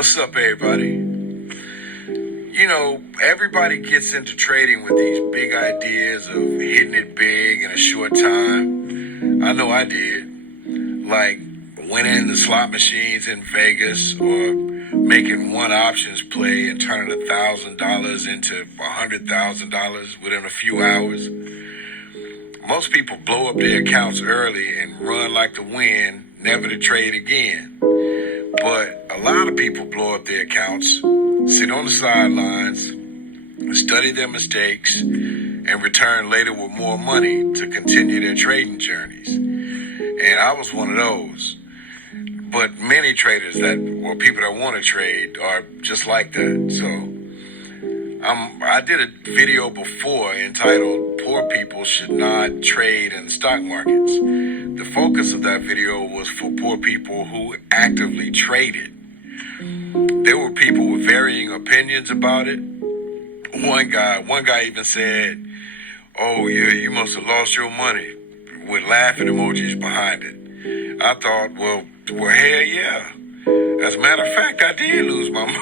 What's up, everybody? Everybody gets into trading with these big ideas of hitting it big in a short time. I know I did. Like winning the slot machines in Vegas or making one options play and turning $1,000 into $100,000 within a few hours. Most people blow up their accounts early and run like the wind, never to trade again. But a lot of people blow up their accounts, sit on the sidelines, study their mistakes, and return later with more money to continue their trading journeys. And I was one of those. But many traders or people that want to trade are just like that. So I did a video before entitled "Poor People Should Not Trade in the Stock Markets." The focus of that video was for poor people who actively traded. There were people with varying opinions about it. One guy even said, "Oh yeah, you must have lost your money," with laughing emojis behind it. I thought, well, hell yeah. As a matter of fact, I did lose my money.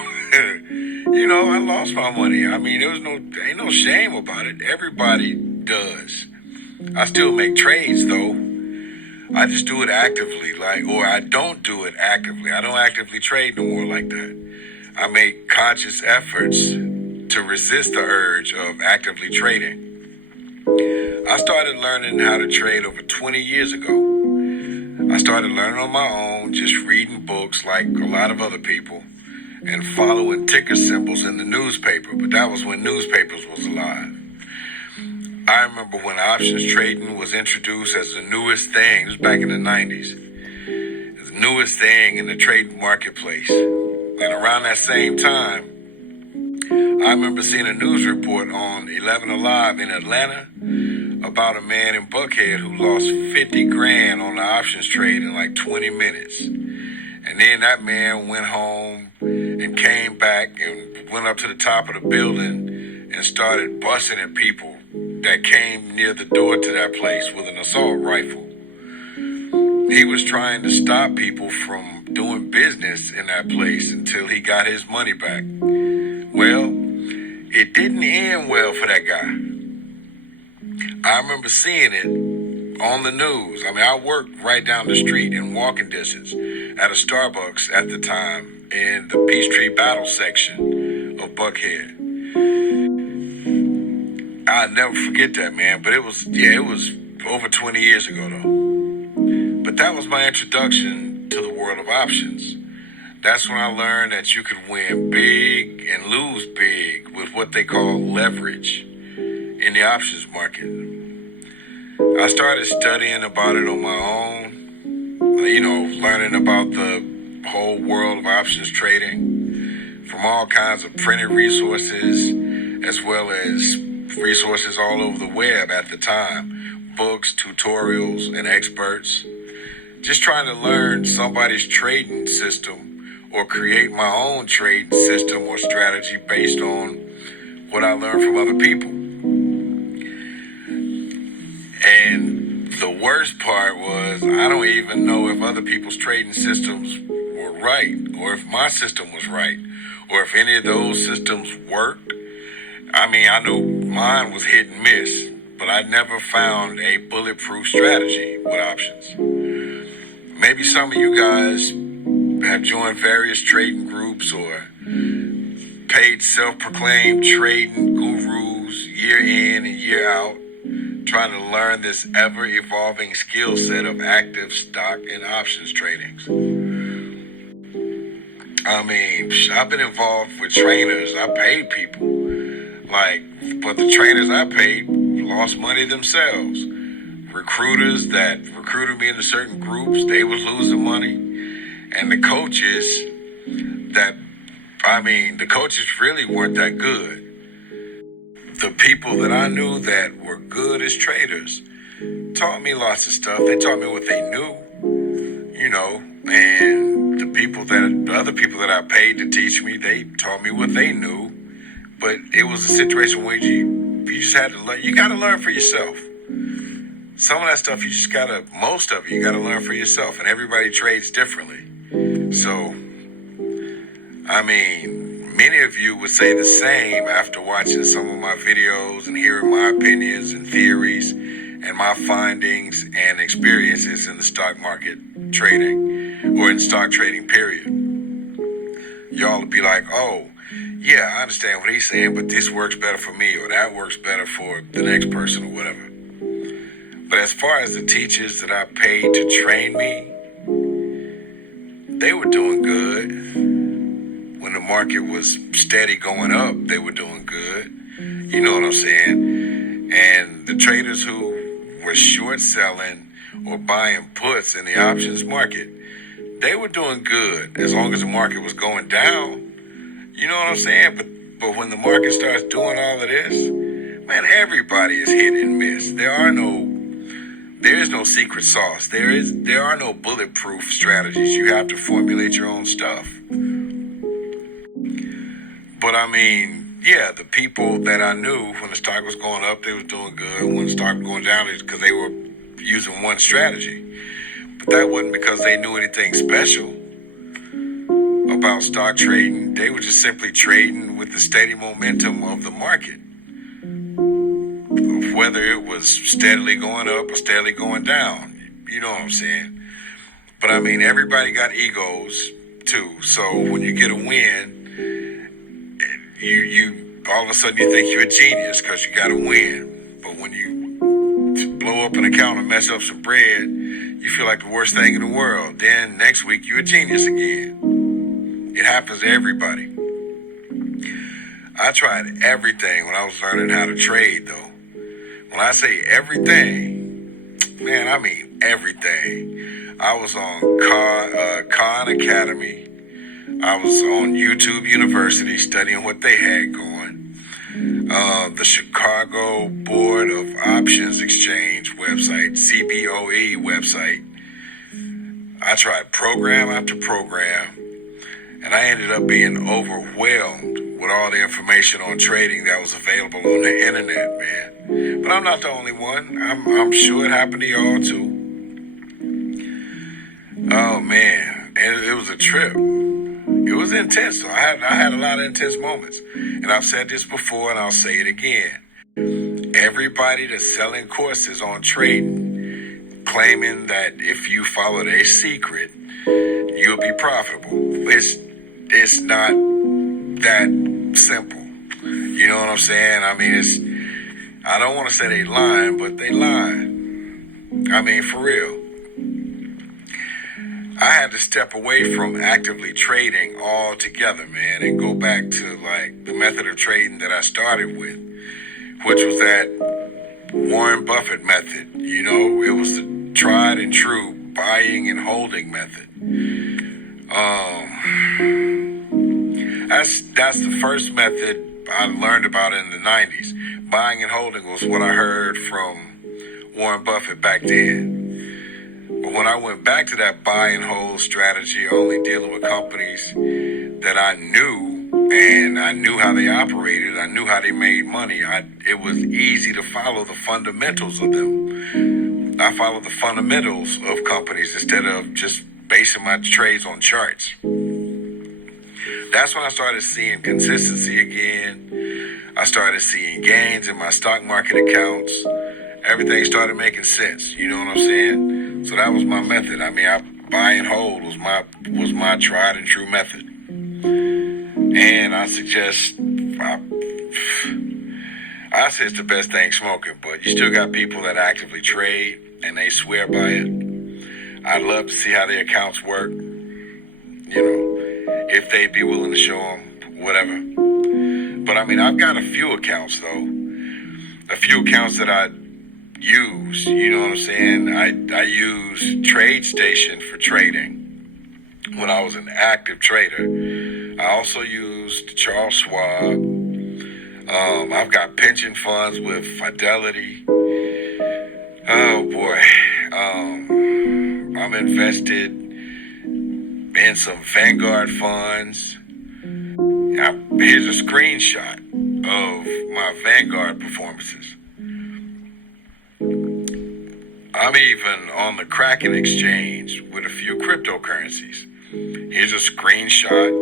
I lost my money. I mean, ain't no shame about it. Everybody does. I still make trades though. I just do it actively, or I don't do it actively. I don't actively trade no more like that. I make conscious efforts to resist the urge of actively trading. I started learning how to trade over 20 years ago. I started learning on my own, just reading books like a lot of other people and following ticker symbols in the newspaper, but that was when newspapers was alive. I remember when options trading was introduced as the newest thing. It was back in the 90s. It was the newest thing in the trading marketplace. And around that same time, I remember seeing a news report on 11 Alive in Atlanta about a man in Buckhead who lost 50 grand on the options trade in like 20 minutes. And then that man went home and came back and went up to the top of the building and started busting at people that came near the door to that place with an assault rifle. He was trying to stop people from doing business in that place until he got his money back. Well, it didn't end well for that guy. I remember seeing it on the news. I mean, I worked right down the street in walking distance at a Starbucks at the time in the Peachtree Battle section of Buckhead. I'll never forget that, man. But it was over 20 years ago, though. But that was my introduction to the world of options. That's when I learned that you could win big and lose big with what they call leverage in the options market. I started studying about it on my own, learning about the whole world of options trading from all kinds of printed resources as well as resources all over the web at the time, books, tutorials, and experts. Just trying to learn somebody's trading system or create my own trading system or strategy based on what I learned from other people. And the worst part was I don't even know if other people's trading systems were right or if my system was right or if any of those systems worked. I mean, I know mine was hit and miss, but I never found a bulletproof strategy with options. Maybe some of you guys have joined various trading groups or paid self-proclaimed trading gurus year in and year out, trying to learn this ever-evolving skill set of active stock and options trading. I mean, I've been involved with trainers. I paid people. But the trainers I paid lost money themselves. Recruiters that recruited me into certain groups, they was losing money. And the coaches the coaches really weren't that good. The people that I knew that were good as traders taught me lots of stuff. They taught me what they knew, and the other people that I paid to teach me, they taught me what they knew. But it was a situation where you just had to learn. You got to learn for yourself. Some of that stuff most of it, you got to learn for yourself. And everybody trades differently. So I mean, many of you would say the same after watching some of my videos and hearing my opinions and theories and my findings and experiences in the stock market trading or in stock trading period. Y'all would be like, oh, yeah, I understand what he's saying, but this works better for me or that works better for the next person or whatever. But as far as the teachers that I paid to train me, they were doing good. When the market was steady going up, they were doing good. You know what I'm saying? And the traders who were short selling or buying puts in the options market, they were doing good as long as the market was going down. You know what I'm saying? But when the market starts doing all of this, man, everybody is hit and miss. There is no secret sauce. There are no bulletproof strategies. You have to formulate your own stuff. But I mean, yeah, the people that I knew when the stock was going up, they was doing good. When the stock was going down, it's because they were using one strategy. But that wasn't because they knew anything special about stock trading. They were just simply trading with the steady momentum of the market. Whether it was steadily going up or steadily going down. You know what I'm saying? But I mean, everybody got egos too. So when you get a win, you all of a sudden you think you're a genius because you got a win. But when you blow up an account and mess up some bread, you feel like the worst thing in the world. Then next week you're a genius again. It happens to everybody. I tried everything when I was learning how to trade, though. When I say everything, man, I mean everything. I was on Khan Academy. I was on YouTube University studying what they had going. The Chicago Board of Options Exchange website, CBOE website. I tried program after program, and I ended up being overwhelmed with all the information on trading that was available on the internet, man. But I'm not the only one. I'm sure it happened to y'all too. Oh man, and it was a trip. It was intense though. I had a lot of intense moments. And I've said this before and I'll say it again. Everybody that's selling courses on trading, claiming that if you follow their secret, you'll be profitable. It's not that simple. You know what I'm saying? I mean, I don't want to say they lying, but they lying. I mean, for real. I had to step away from actively trading altogether, man, and go back to like the method of trading that I started with, which was that Warren Buffett method. You know, it was the tried and true buying and holding method. That's the first method I learned about in the 90s. Buying and holding was what I heard from Warren Buffett back then. But when I went back to that buy and hold strategy, only dealing with companies that I knew, and I knew how they operated, I knew how they made money, it was easy to follow the fundamentals of them. I followed the fundamentals of companies instead of just basing my trades on charts. That's when I started seeing consistency again. I started seeing gains in my stock market accounts. Everything started making sense. You know what I'm saying? So that was my method. I mean, buy and hold was my tried and true method. And I suggest, I say it's the best thing smoking, but you still got people that actively trade and they swear by it. I'd love to see how their accounts work. You know, if they'd be willing to show them, whatever. But I mean, I've got a few accounts though. A few accounts that I use, you know what I'm saying? I use TradeStation for trading when I was an active trader. I also used Charles Schwab. I've got pension funds with Fidelity. Oh boy. I'm invested in some Vanguard funds. Here's a screenshot of my Vanguard performances. I'm even on the Kraken exchange with a few cryptocurrencies. Here's a screenshot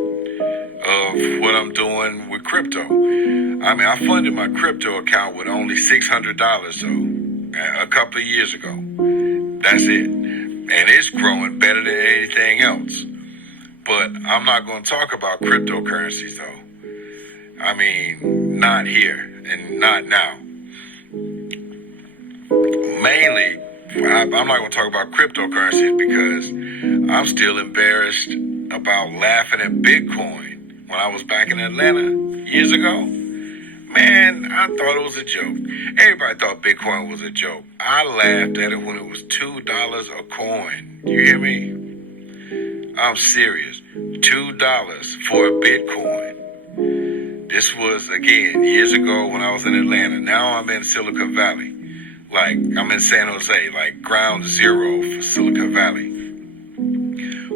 of what I'm doing with crypto. I mean, I funded my crypto account with only $600 though, a couple of years ago. That's it. And it's growing better than anything else. But I'm not going to talk about cryptocurrencies though. I mean, not here and not now. Mainly, I'm not going to talk about cryptocurrencies because I'm still embarrassed about laughing at Bitcoin when I was back in Atlanta years ago. Man, I thought it was a joke. Everybody thought Bitcoin was a joke. I laughed at it when it was $2 a coin. You hear me? I'm serious. $2 for a Bitcoin. This was, again, years ago when I was in Atlanta. Now I'm in Silicon Valley. Like, I'm in San Jose, like ground zero for Silicon Valley,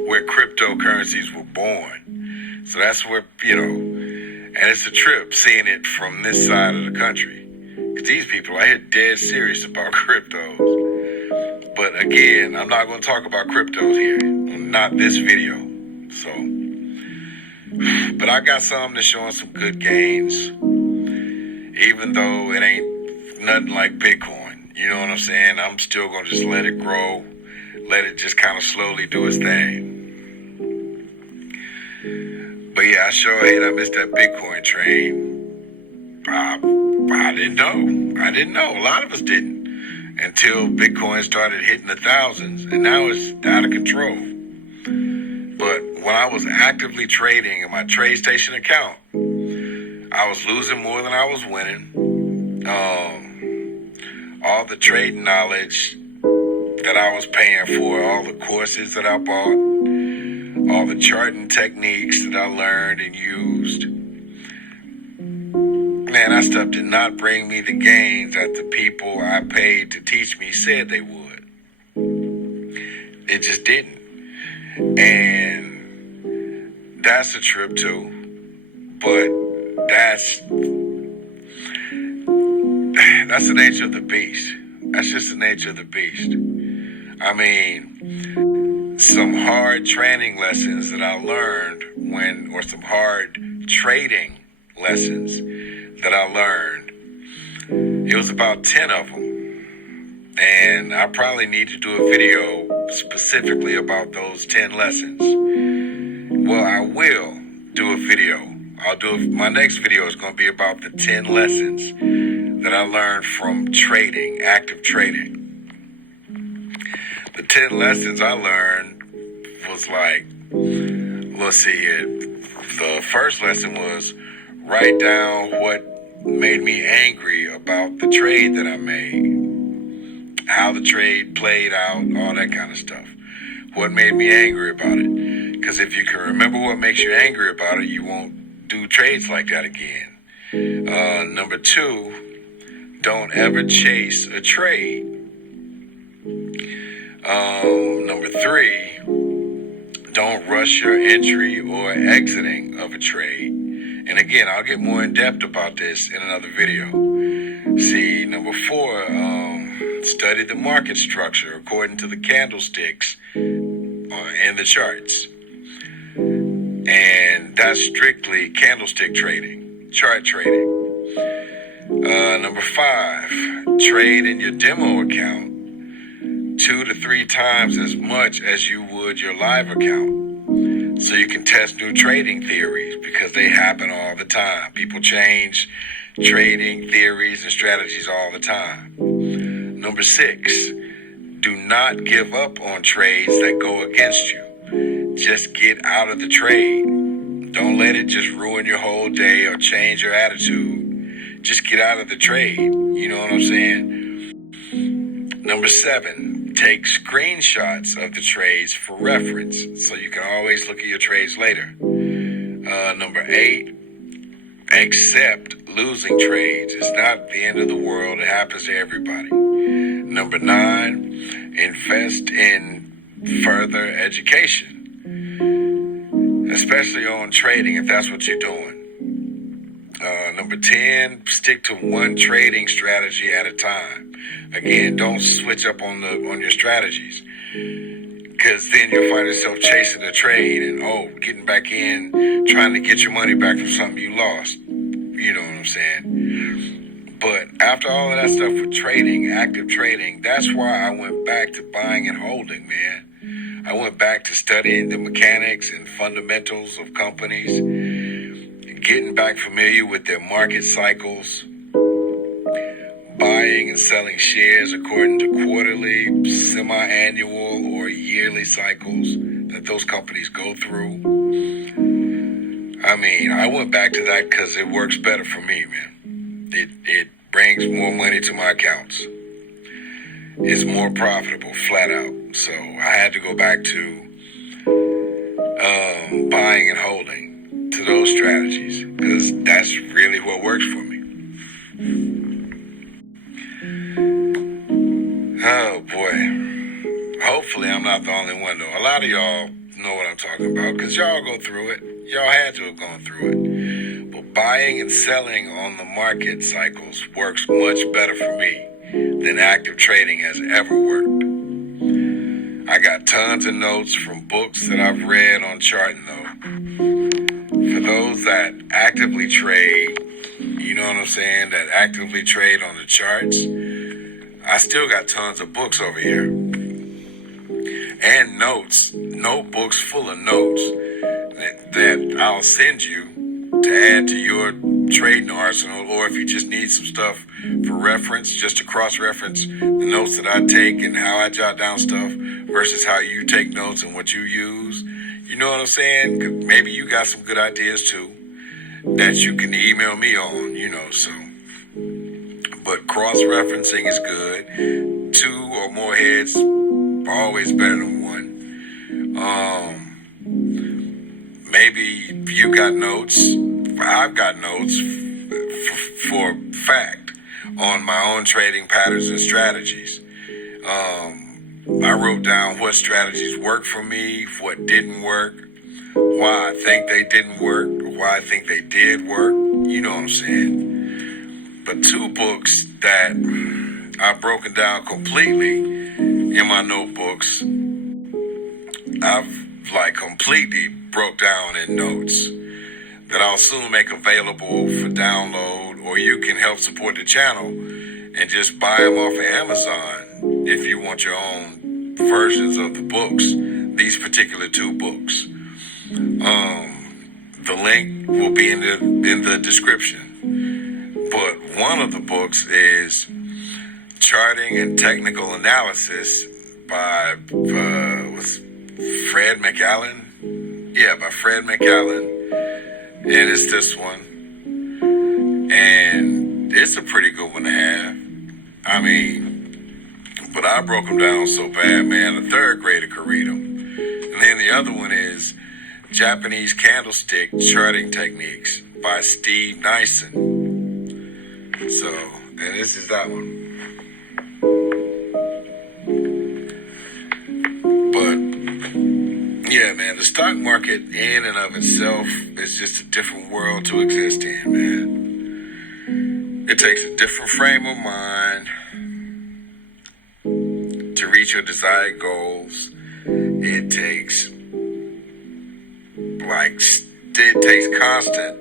where cryptocurrencies were born. So that's where, and it's a trip seeing it from this side of the country. Because these people are here dead serious about cryptos. But again, I'm not going to talk about cryptos here, not this video. So, but I got something that's showing some good gains, even though it ain't nothing like Bitcoin. You know what I'm saying? I'm still going to just let it grow, let it just kind of slowly do its thing. But yeah, I sure hate I missed that Bitcoin train. I didn't know. I didn't know. A lot of us didn't until Bitcoin started hitting the thousands, and now it's out of control. But when I was actively trading in my TradeStation account, I was losing more than I was winning. All the trading knowledge that I was paying for, all the courses that I bought, all the charting techniques that I learned and used, man, that stuff did not bring me the gains that the people I paid to teach me said they would. It just didn't. And that's a trip too. But that's the nature of the beast. That's just the nature of the beast. I mean, some hard training lessons that I learned or some hard trading lessons that I learned, it was about 10 of them. And I probably need to do a video specifically about those 10 lessons. Well, I will do a video. My next video is going to be about the 10 lessons that I learned from trading, active trading. The 10 lessons I learned was like, let's see here. The first lesson was write down what made me angry about the trade that I made, how the trade played out, all that kind of stuff. What made me angry about it? Because if you can remember what makes you angry about it, you won't do trades like that again. Number 2, don't ever chase a trade. Number 3, don't rush your entry or exiting of a trade. And again, I'll get more in depth about this in another video. See, number 4, study the market structure according to the candlesticks in the charts. And that's strictly candlestick trading, chart trading. Number 5, trade in your demo account 2 to 3 times as much as you would your live account, so you can test new trading theories, because they happen all the time. People change trading theories and strategies all the time. Number 6, do not give up on trades that go against you. Just get out of the trade. Don't let it just ruin your whole day or change your attitude. Just get out of the trade. You know what I'm saying? Number 7, take screenshots of the trades for reference, so you can always look at your trades later. Number 8, accept losing trades. It's not the end of the world. It happens to everybody. Number 9, invest in further education, especially on trading if that's what you're doing. Number 10, stick to one trading strategy at a time. Again, don't switch up on your strategies. Because then you'll find yourself chasing a trade and, getting back in, trying to get your money back from something you lost. You know what I'm saying? But after all of that stuff with trading, active trading, that's why I went back to buying and holding, man. I went back to studying the mechanics and fundamentals of companies, getting back familiar with their market cycles, buying and selling shares according to quarterly, semi-annual, or yearly cycles that those companies go through. I mean, I went back to that because it works better for me, man. It brings more money to my accounts. It's more profitable, flat out. So I had to go back to buying and holding, to those strategies, because that's really what works for me. Oh boy. Hopefully I'm not the only one though. A lot of y'all know what I'm talking about because y'all go through it. Y'all had to have gone through it. But buying and selling on the market cycles works much better for me than active trading has ever worked. I got tons of notes from books that I've read on charting though. For those that actively trade, you know what I'm saying, that actively trade on the charts, I still got tons of books over here. And notes, notebooks full of notes that I'll send you to add to your trading arsenal, or if you just need some stuff for reference, just to cross-reference the notes that I take and how I jot down stuff versus how you take notes and what you use. You know what I'm saying? 'Cause maybe you got some good ideas too that you can email me on, so. But cross-referencing is good. 2 or more heads are always better than one. Maybe you got notes. I've got notes for fact on my own trading patterns and strategies. I wrote down what strategies worked for me, what didn't work, why I think they didn't work, or why I think they did work. You know what I'm saying? But 2 books that I've broken down completely in my notebooks, I've completely broke down in notes that I'll soon make available for download, or you can help support the channel and just buy them off of Amazon if you want your own versions of the books, these particular 2 books. The link will be in the description. But one of the books is Charting and Technical Analysis by Fred McAllen. Yeah, by Fred McAllen. And it's this one. And it's a pretty good one to have. I mean, but I broke them down so bad, man, a 3rd grader could read them. And then the other one is Japanese Candlestick Charting Techniques by Steve Nyson. So, and this is that one. But, yeah, man, the stock market in and of itself is just a different world to exist in, man. It takes a different frame of mind to reach your desired goals. It takes constant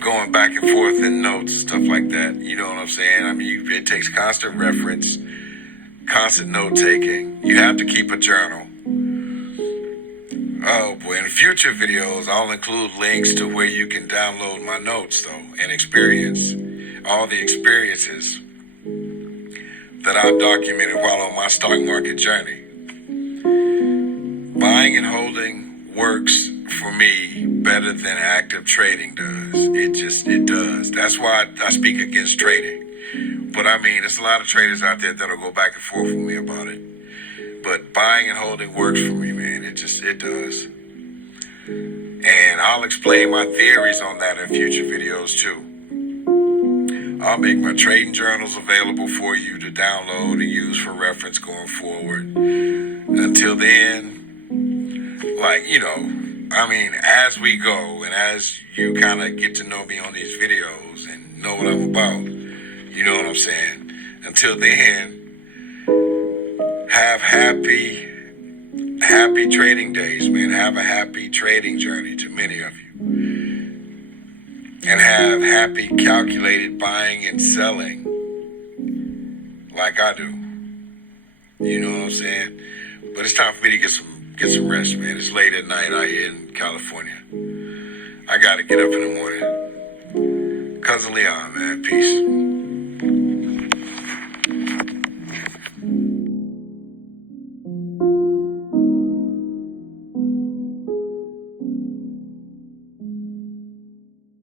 going back and forth in notes and stuff like that. You know what I'm saying? I mean, it takes constant reference, constant note taking. You have to keep a journal. Oh boy, in future videos, I'll include links to where you can download my notes though and experience all the experiences that I've documented while on my stock market journey. Buying and holding works for me better than active trading does. It does. That's why I speak against trading. But I mean, there's a lot of traders out there that'll go back and forth with me about it. But buying and holding works for me, man. It does. And I'll explain my theories on that in future videos too. I'll make my trading journals available for you to download and use for reference going forward. Until then, as we go and as you kind of get to know me on these videos and know what I'm about, you know what I'm saying? Until then, have happy happy trading days, man. Have a happy trading journey to many of you. And have happy calculated buying and selling like I do. You know what I'm saying? But it's time for me to get some rest, man. It's late at night out here in California. I gotta get up in the morning. Cousin Leon, man. Peace.